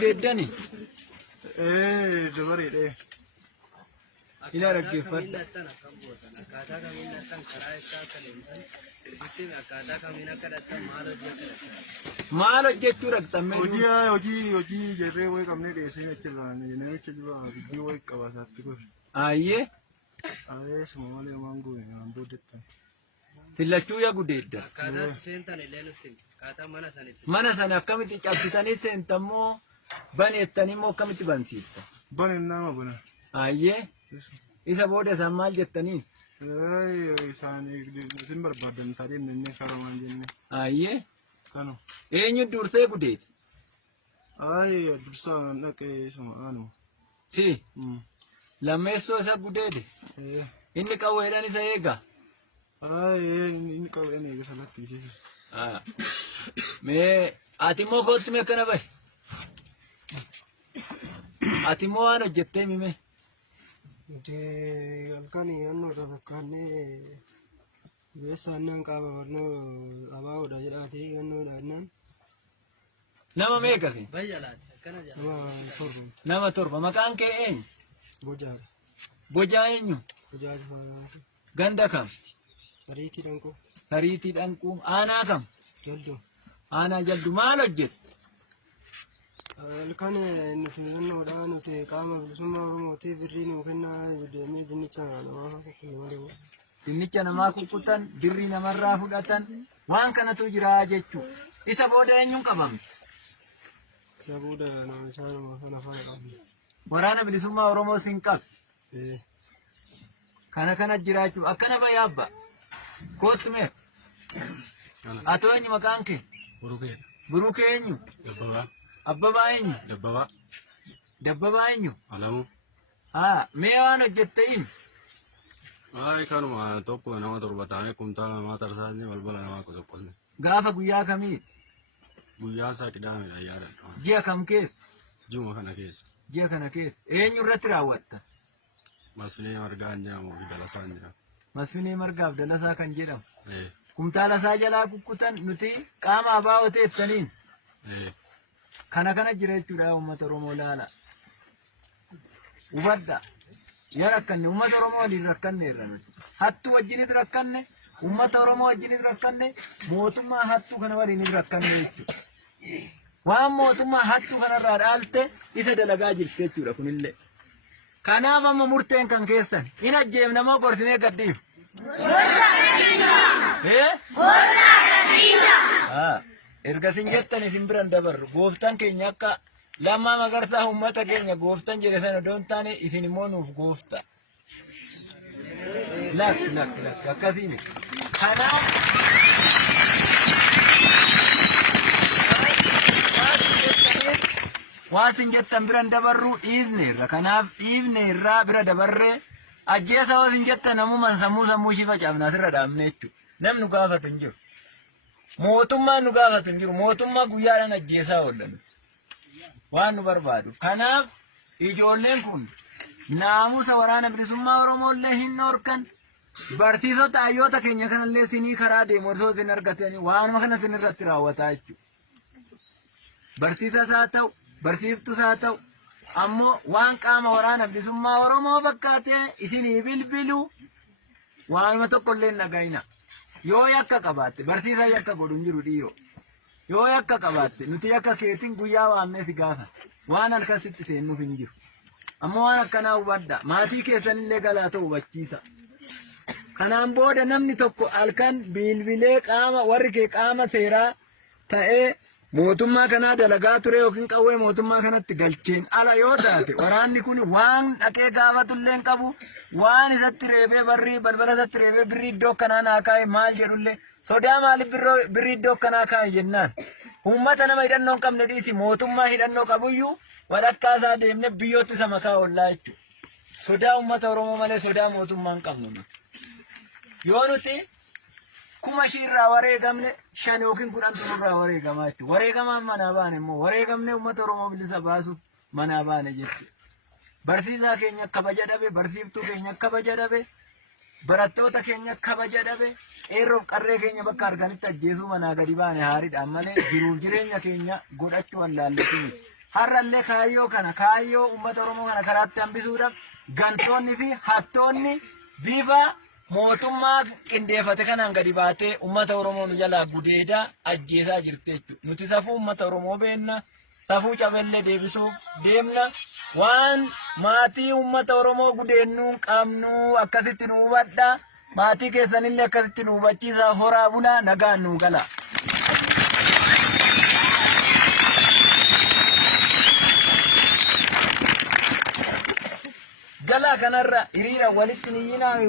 gudeeddani? Dabareedhe. Ila dhaggeeffadha. Maal hojjechuu dhaqxamme? Hojii jarree wayii qabnee dhiyeessee achirraa namicha dura biyyoo wayii qabaasaatti godhe. Ayyee. Ayee suma malee waan goone waan boodettan. Fillachuu yaa gudeedda. Mana sana akkamitti cabsitanii seentammoo baneettanii immoo akkamitti bansiifta? Baneen nama bana. Ayyee. Isa booda isaan maal jettanii? Isaan isin barbaadan taatee inni karamaan jenne. Ayyee. Kanu. Eenyu dursee gudeeti? Dursaa dhaqee suma aanu. Si. Lammeessoo isa gudeede? Inni qawweedhaan isa eega? Inni qawweedhaan eega salatti ishee. Mee ati immoo kootti mee akkana bahe? Ati immoo waan hojjettee mime? Halkanii annoo fakkaannee beessaan qaama barnoo abaawoodha jedhaatee annoodha jennaan. Nama meeqasi? Nama torba. Maqaan kee eenyu? Bojaadha. Bojaa eenyu? Bojaa Jifaaraasi. Ganda kam? Sariitii Dhanquu. Sariitii Dhanquu. Aanaa kam? Jaldu. Aanaa Jaldu. Maal hojjette? Halkan nuti annoodha nuti qaama bilisummaa Oromootii birrii nuu kennaa deemee dinnicha namaa kukkutan. Dinnicha namaa kukkutan, birrii namarraa fudhatan, waan kanatu jira jechuu. Isa booda eenyuun qabamte? Isa booda nama sana faana qabne. Waraana bilisummaa Oromoo sin qabe. Kana jiraachuu akkana bayyaa abbaa. Kootu mee? Atoo eenyu maqaan kee? Burukee. Burukee eenyu? Dabbabaa. Abbabaa eenyu? Dabbabaa. Dabbabaa eenyu? Alamuu. Mee waan hojjette himi? Kanuma tokko nama torba taanee kumtaala namaa tarsaanii balbala namaa qoqqoodne. Gaafa guyyaa kamii? Guyyaa isaa Qidaamedha yaadadha. Ji'a kam keessa? Juma kana keessa. Ji'a kana keessa. Eenyu irratti raawwatta? Masfinee Margaan jedhamu fi Dalasaan jedhama. Masfinee Margaaf Dalasaa kan jedhamu. Kumtaala isaa jalaa kukkutan nuti qaama abaa'oo teessaniin. Kana jira jechuudha uummata Oromoo laala. Hubadha. Yaa rakkanne uummata Oromoo waliin rakkanne irra nuti. Hattuu wajjinis rakkanne, uummata Oromoo wajjinis rakkanne, mootummaa hattuu kana waliinis rakkanne jechuudha. Waan mootummaa hattuu kanarraa dhaalte isa dalagaa jirti jechuudha kunillee. Kanaaf amma murteen kan keessan hin ajjeefne moo gorsinee gadhiif? Erga sin jettan isin biran dabarru gooftaan keenya akka Lammaa Magarsaa uummata keenya gooftaan jedhe sana odoon taane isin immoo nuuf goofta. Lakki akkasiin. Kanaaf waan sin jettan biran dabarru dhiifneerra. Kanaaf dhiifneerraa bira dabarree ajjeesa hoo sin jettan namuma sammuu ishii facaafna asirra dhaabne jechuudha. Namni gaafatu hin jiru. Mootummaan nu gaafatu hin jiru. Mootummaa guyyaadhaan ajjeesaa oolan. Waan nu barbaadu. Kanaaf ijoolleen kun naamusa waraana bilisummaa Oromoollee hin dhorkan. Barsiisota hayyoota keenya kanallee sinii karaa deemu osoo isin argatanii waanuma kana isin irratti raawwataa jechuudha. Barsiisas haa ta'u, barsiiftus haa ta'u, ammoo waan qaama waraana bilisummaa Oromoo fakkaatee isinii bilbilu waanuma tokkollee hin dhaga'ina. Yoo yakka qabaatte barsiisaa yakka godhu hin jiru dhiiroo. Yoo yakka qabaatte nuti yakka keetiin guyyaa waamnee si gaafa. Waan halkasitti seennuuf hin jiru. Ammoo waan akkanaa hubadha. Maatii keessanillee galaa ta'u hubachiisa. Kanaan booda namni tokko halkan bilbilee warri kee qaama seeraa ta'ee mootummaa kanaa dalagaa ture yookiin qawwee mootummaa kanatti galcheen ala yoo taate waraanni kun waan dhaqee gaafatullee hin qabu waan isatti reebee balbala isatti reebee birrii iddoo kanaa naa kaa'e maal jedhullee sodaa maaliif birrii iddoo kanaa kaa'e jennaan uummata nama hidhannoo hin qabne dhiisi mootummaa hidhannoo qabuyyuu walakkaa isaa deemne biyyootti isa makaa ollaa jechuudha. Sodaa uummata Oromoo malee sodaa mootummaa hin qabnu. Yoo nuti kuma shirraa wareegamne 5 yookiin 10 tururraa wareegamaa jechuudha. Wareegamaan manaa baane immoo wareegamne uummata Oromoo bilisa baasuuf manaa baane jechuudha. Barsiisaa keenya kabaja dhabe, barsiiftuu keenya kabaja dhabe, barattoota keenya kabaja dhabe, eerroof qarree keenya bakka arganitti ajjeesuu manaa gadi baane haariidhaan malee jiruuf jireenya keenya godhachuu wallaalleetii. har'allee kaayyoo uummata Oromoo kana karaatti hambisuudhaaf gantoonni fi hattoonni bifa mootummaa qindeeffate kanaan gadi baatee uummata Oromoo nu jalaa gudeedaa ajjeesaa jirti jechuudha. Nuti safuu uummata Oromoo beenna, safuu cabellee deebisuuf deemna. Waan maatii uummata Oromoo gudeennuu qabnu akkasitti nu hubadha. Maatii keessanillee akkasitti nu hubachiisa. Horaa bulaa nagaan nu gala. Gala kanarra hiriira walitti niyyinaa